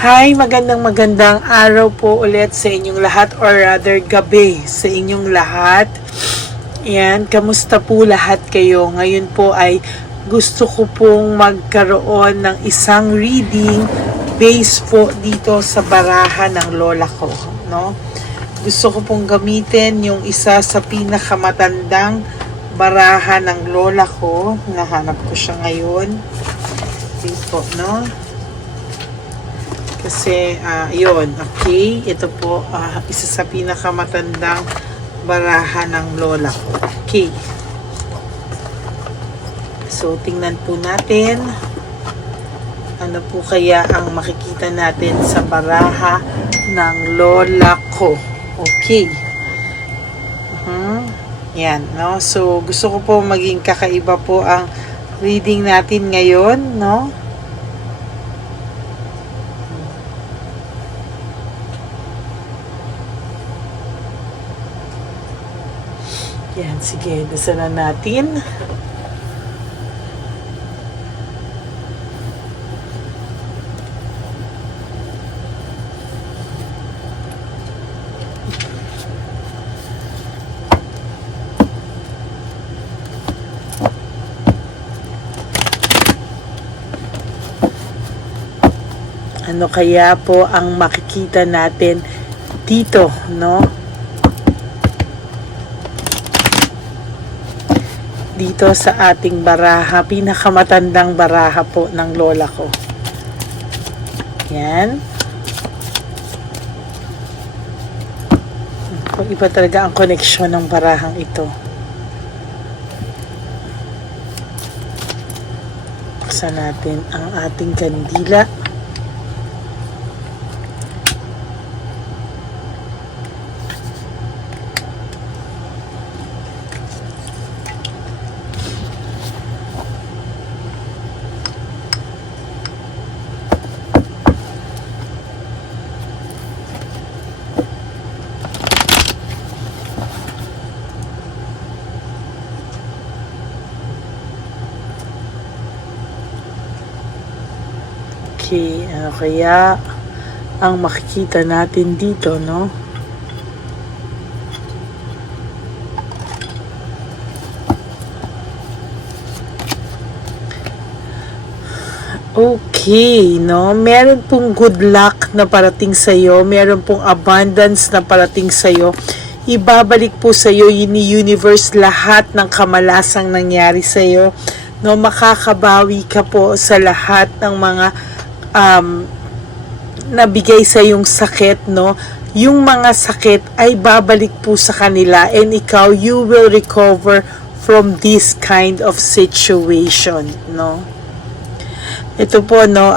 Hi, magandang araw po ulit sa inyong lahat or rather gabi sa inyong lahat. Ayan, kamusta po lahat kayo? Ngayon po ay gusto ko pong magkaroon ng isang reading based po dito sa baraha ng lola ko, no? Gusto ko pong gamitin yung isa sa pinakamatandang baraha ng lola ko. Nahanap ko siya ngayon. Dito, no? Kasi, yun, okay. Ito po, isa sa pinakamatandang baraha ng lola ko. Okay. So, tingnan po natin. Ano po kaya ang makikita natin sa baraha ng lola ko. Okay. Yan, no? So, gusto ko po maging kakaiba po ang reading natin ngayon, no? Yan, sige, dasalan natin. Ano kaya po ang makikita natin dito, no? Dito sa ating baraha, pinakamatandang baraha po ng lola ko. Yan. Iba talaga ang koneksyon ng barahang ito. Buksan natin ang ating kandila. Okay, ano kaya ang makikita natin dito, no? Okay, no? Meron pong good luck na parating sa iyo, meron pong abundance na parating sa iyo. Ibabalik po sa iyo ni universe lahat ng kamalasang nangyari sa iyo, no? Makakabawi ka po sa lahat ng mga nabigay sa yung sakit, no? Yung mga sakit ay babalik po sa kanila and ikaw, you will recover from this kind of situation, no? Ito po, no,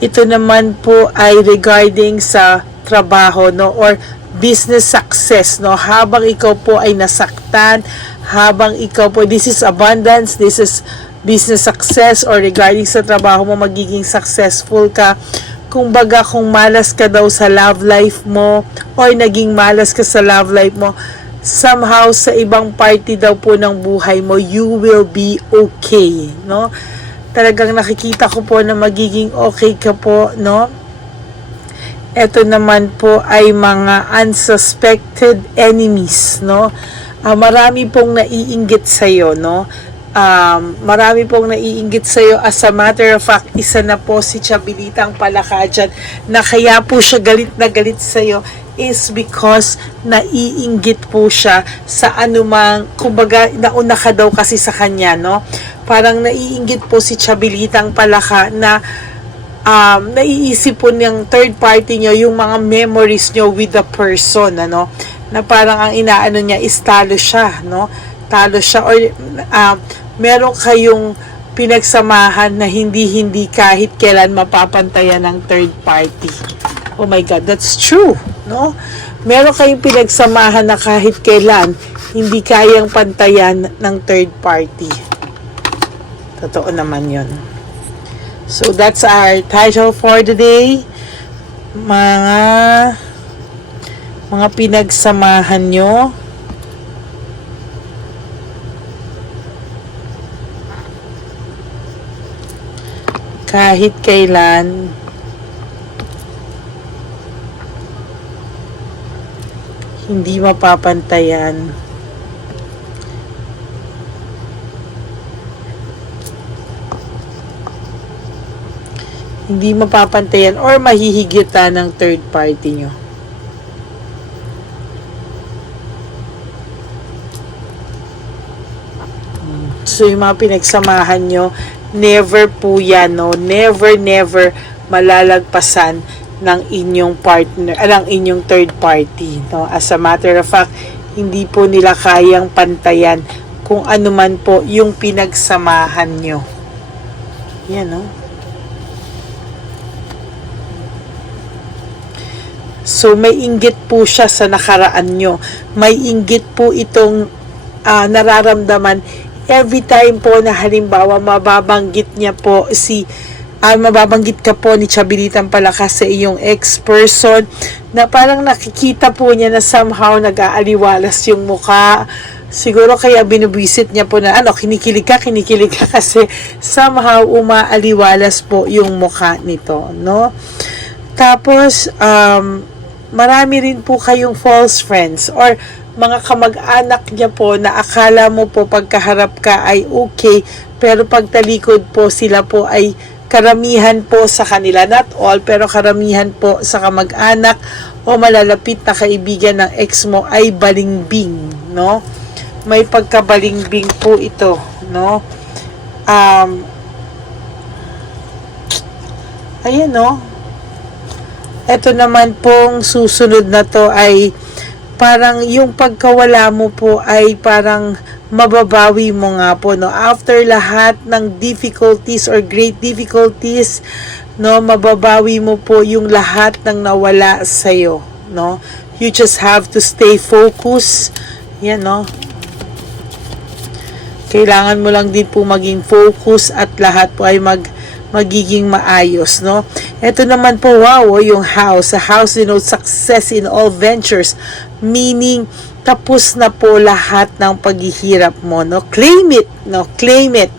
ito naman po ay regarding sa trabaho, no, or business success, no? Habang ikaw po ay nasaktan, habang ikaw po, this is abundance, this is business success, or regarding sa trabaho mo, magiging successful ka. Kung baga, kung malas ka daw sa love life mo, or naging malas ka sa love life mo, somehow sa ibang party daw po ng buhay mo, you will be okay, no? Talagang nakikita ko po na magiging okay ka po, no? Ito naman po ay mga unsuspected enemies, no? Marami pong naiinggit sa'yo, no? Marami pong naiinggit sa'yo. As a matter of fact, isa na po si Chabilitang Palaka dyan na kaya po siya galit na galit sa'yo is because naiinggit po siya sa anumang, kumbaga, nauna ka daw kasi sa kanya, no? Parang naiinggit po si Chabilitang Palaka na naiisip po ng third party nyo yung mga memories nyo with the person, ano? Na parang ang inaano niya is talo siya, no? Talo siya or meron kayong pinagsamahan na hindi kahit kailan mapapantayan ng third party. Oh my God, that's true, no? Meron kayong pinagsamahan na kahit kailan hindi kayang pantayan ng third party. Totoo naman yun. So, that's our title for the day. Mga pinagsamahan nyo. Kahit kailan Hindi mapapantayan. Hindi mapapantayan or mahihigitan ng third party nyo. So, yung mga pinagsamahan nyo, never po yan, no? Never malalagpasan ng inyong partner, ng inyong third party, no? As a matter of fact, hindi po nila kayang pantayan kung ano man po yung pinagsamahan nyo. Yan, no? So, may inggit po siya sa nakaraan nyo. May inggit po itong nararamdaman every time po na halimbawa mababanggit niya po mababanggit ka po ni Chabilitang Palakas sa iyong ex-person na parang nakikita po niya na somehow nag-aaliwalas yung mukha. Siguro kaya binubwisit niya po na kinikilig ka kasi somehow umaaliwalas po yung mukha nito, no? Tapos, marami rin po kayong false friends or mga kamag-anak niya po na akala mo po pagkaharap ka ay okay, pero pagtalikod po sila po ay karamihan po sa kanila, not all, pero karamihan po sa kamag-anak o malalapit na kaibigan ng ex mo ay balingbing, no? May pagkabalingbing po ito, no? Ayan, no? Ito naman pong susunod na to ay parang yung pagkawala mo po ay parang mababawi mo nga po, no? After lahat ng difficulties or great difficulties, no, mababawi mo po yung lahat ng nawala sa'yo, no? You just have to stay focused. Yan, no? Kailangan mo lang din po maging focus at lahat po ay magiging maayos, no? Ito naman po, wow, yung house. A house denotes success in all ventures, meaning tapos na po lahat ng paghihirap mo, no? Claim it, no? Claim it.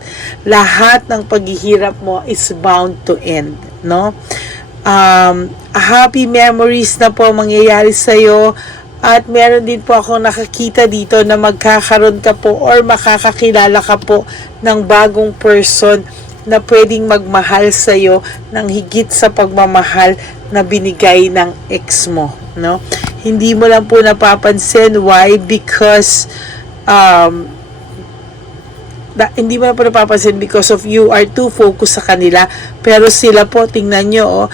Lahat ng paghihirap mo is bound to end, no? Happy memories na po mangyayari sa'yo. At meron din po ako nakakita dito na magkakaroon ka po or makakakilala ka po ng bagong person na pwedeng magmahal sa'yo ng higit sa pagmamahal na binigay ng ex mo, no? Hindi mo lang po napapansin. Why? Because hindi mo lang po napapansin because of you are too focused sa kanila. Pero sila po, tingnan nyo,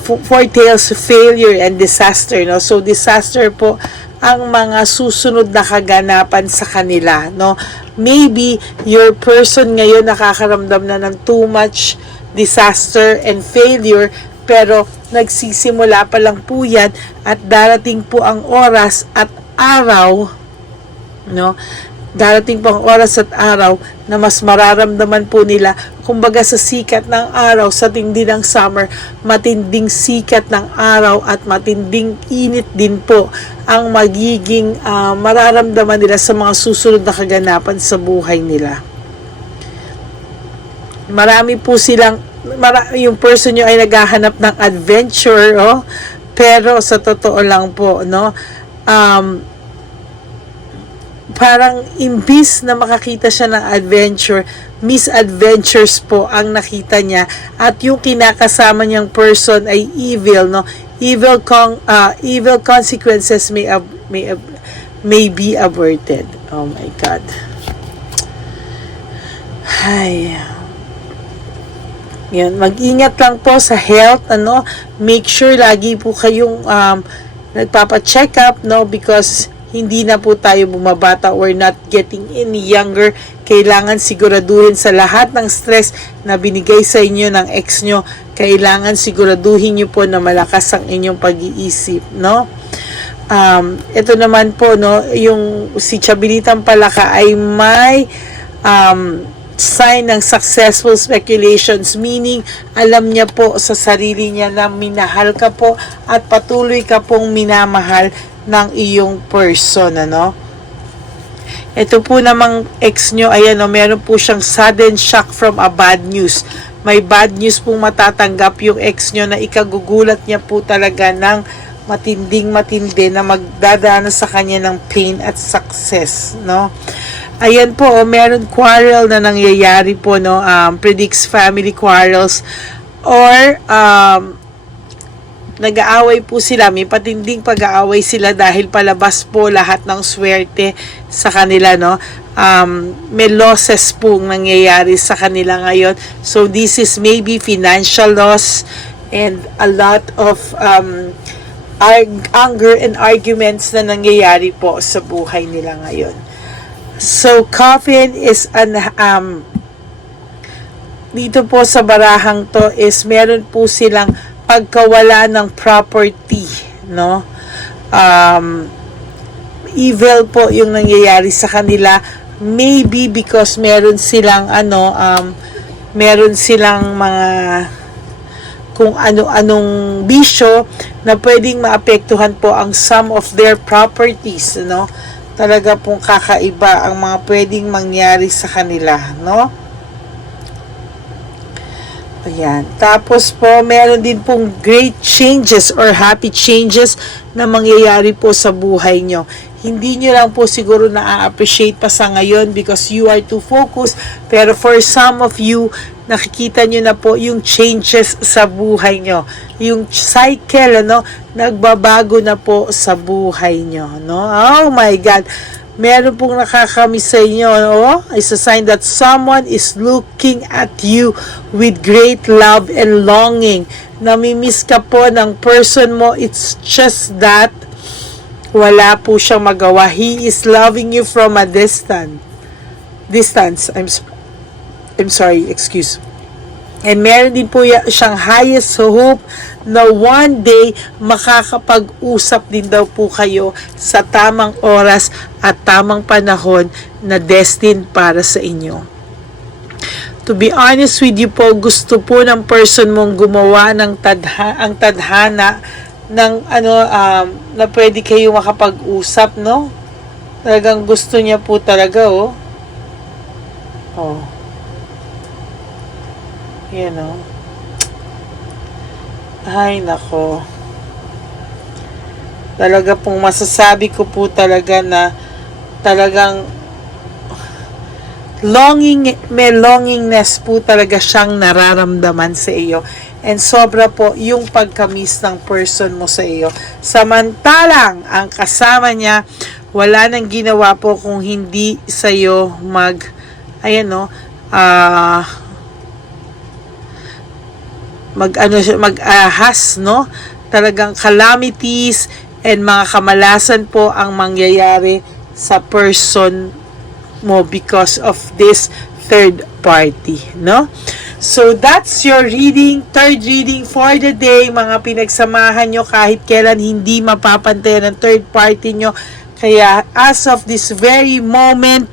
foretells failure and disaster, no? So disaster po ang mga susunod na kaganapan sa kanila, no? Maybe your person ngayon nakakaramdam na ng too much disaster and failure, pero nagsisimula pa lang po yan at darating po ang oras at araw, no? Darating po ang oras at araw na mas mararamdaman po nila, kumbaga sa sikat ng araw, sa tindi ng summer, matinding sikat ng araw at matinding init din po ang magiging mararamdaman nila sa mga susunod na kaganapan sa buhay nila. Marami po silang, yung person nyo ay naghahanap ng adventure, oh, pero sa totoo lang po, no, parang imbis na makakita siya ng adventure, misadventures po ang nakita niya at yung kinakasama niyang person ay evil, no? Evil consequences may be averted. Oh my God. Ay. Yan, mag-ingat lang po sa health, ano? Make sure lagi po kayong nagpapa-check up, no? Because hindi na po tayo bumabata, or not getting any younger. Kailangan siguraduhin sa lahat ng stress na binigay sa inyo ng ex nyo, kailangan siguraduhin nyo po na malakas ang inyong pag-iisip, no? Ito naman po, no, yung si Chabilitang Palaka ay may sign ng successful speculations, meaning alam niya po sa sarili niya na minahal ka po at patuloy ka pong minamahal ng iyong person, ano? Ito po namang ex nyo, ayan, meron po siyang sudden shock from a bad news. May bad news pong matatanggap yung ex nyo na ikagugulat niya po talaga ng matinding-matindi na magdadaanan sa kanya ng pain at success, no? Ayan po, meron quarrel na nangyayari po, no? Predicts family quarrels or nag-aaway po sila, may patinding pag-aaway sila dahil palabas po lahat ng swerte sa kanila, no? May losses po nangyayari sa kanila ngayon. So this is maybe financial loss and a lot of anger and arguments na nangyayari po sa buhay nila ngayon. So coffin is dito po sa barahang to is meron po silang pagkawala ng property, no? Evil po yung nangyayari sa kanila, maybe because meron silang meron silang mga kung ano-anong bisyo na pwedeng maapektuhan po ang some of their properties, no? Talaga pong kakaiba ang mga pwedeng mangyari sa kanila, no? Ayan. Tapos po, meron din pong great changes or happy changes na mangyayari po sa buhay nyo. Hindi nyo lang po siguro na-appreciate pa sa ngayon because you are too focused. Pero for some of you, nakikita nyo na po yung changes sa buhay nyo. Yung cycle, nagbabago na po sa buhay nyo, no? Oh my God! Meron pong nakakamiss sa inyo, no? It's a sign that someone is looking at you with great love and longing. Namimiss ka po ng person mo. It's just that wala po siyang magawa. He is loving you from a distance. I'm sorry, excuse. And meron din po siyang highest hope na one day makakapag-usap din daw po kayo sa tamang oras at tamang panahon na destined para sa inyo. To be honest with you po, gusto po ng person mong gumawa ng tadhana ng na pwede kayo makapag-usap, no? Talagang gusto niya po talaga, oh. Oh. Yan, oh. Ay, nako. Talaga pong masasabi ko po talaga na talagang may longingness po talaga siyang nararamdaman sa iyo. And sobra po yung pagkamiss ng person mo sa iyo. Samantalang, ang kasama niya, wala nang ginawa po kung hindi sa iyo mag-ahas, no? Talagang calamities and mga kamalasan po ang mangyayari sa person mo because of this third party, no? So that's your reading, third reading for the day. Mga pinagsamahan nyo kahit kailan hindi mapapantayan ng third party nyo. Kaya as of this very moment,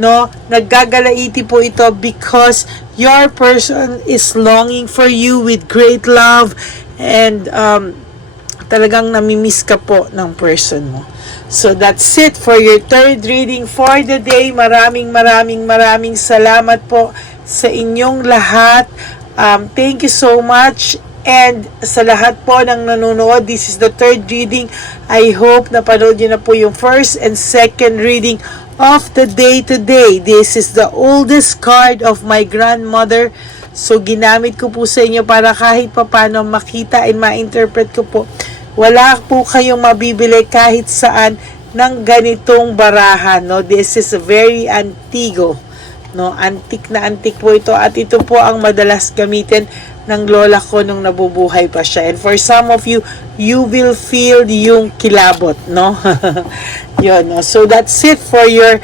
no, naggagalaiti po ito because your person is longing for you with great love and talagang namimiss ka po ng person mo. So that's it for your third reading for the day. Maraming salamat po sa inyong lahat. Thank you so much. And sa lahat po ng nanonood, this is the third reading. I hope napanood nyo na po yung first and second reading of the day today. This is the oldest card of my grandmother. So, ginamit ko po sa inyo para kahit papano makita and ma-interpret ko po. Wala po kayong mabibili kahit saan ng ganitong barahan, no? This is very antigo, no? Antik na antik po ito at ito po ang madalas gamitin ng lola ko nung nabubuhay pa siya. And for some of you, you will feel yung kilabot, no? Yun, no? So that's it for your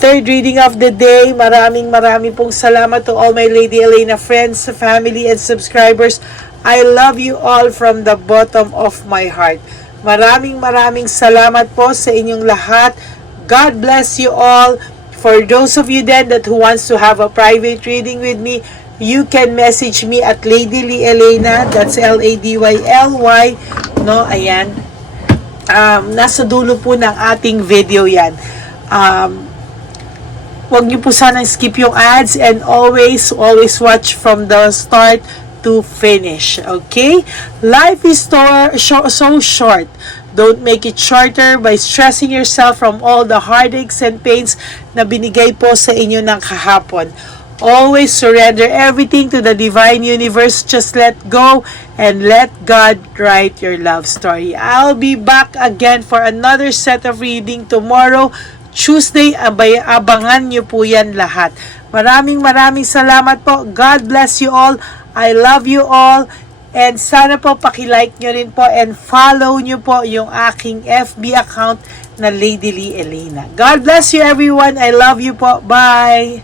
third reading of the day. Maraming pong salamat to all my Lady Elena friends, family, and subscribers. I love you all from the bottom of my heart. Maraming salamat po sa inyong lahat. God bless you all. For those of you then that who wants to have a private reading with me, you can message me at Lady Lee Elena. That's LADYLY. No, ayan. Nasa dulo po ng ating video yan. Huwag niyo po sanang skip yung ads and always watch from the start to finish. Okay? Life is so short. Don't make it shorter by stressing yourself from all the heartaches and pains na binigay po sa inyo ng kahapon. Always surrender everything to the divine universe. Just let go and let God write your love story. I'll be back again for another set of reading tomorrow, Tuesday. Abangan nyo po yan lahat. Maraming salamat po. God bless you all. I love you all. And sana po pakilike nyo rin po and follow nyo po yung aking FB account na Lady Lee Elena. God bless you everyone. I love you po. Bye!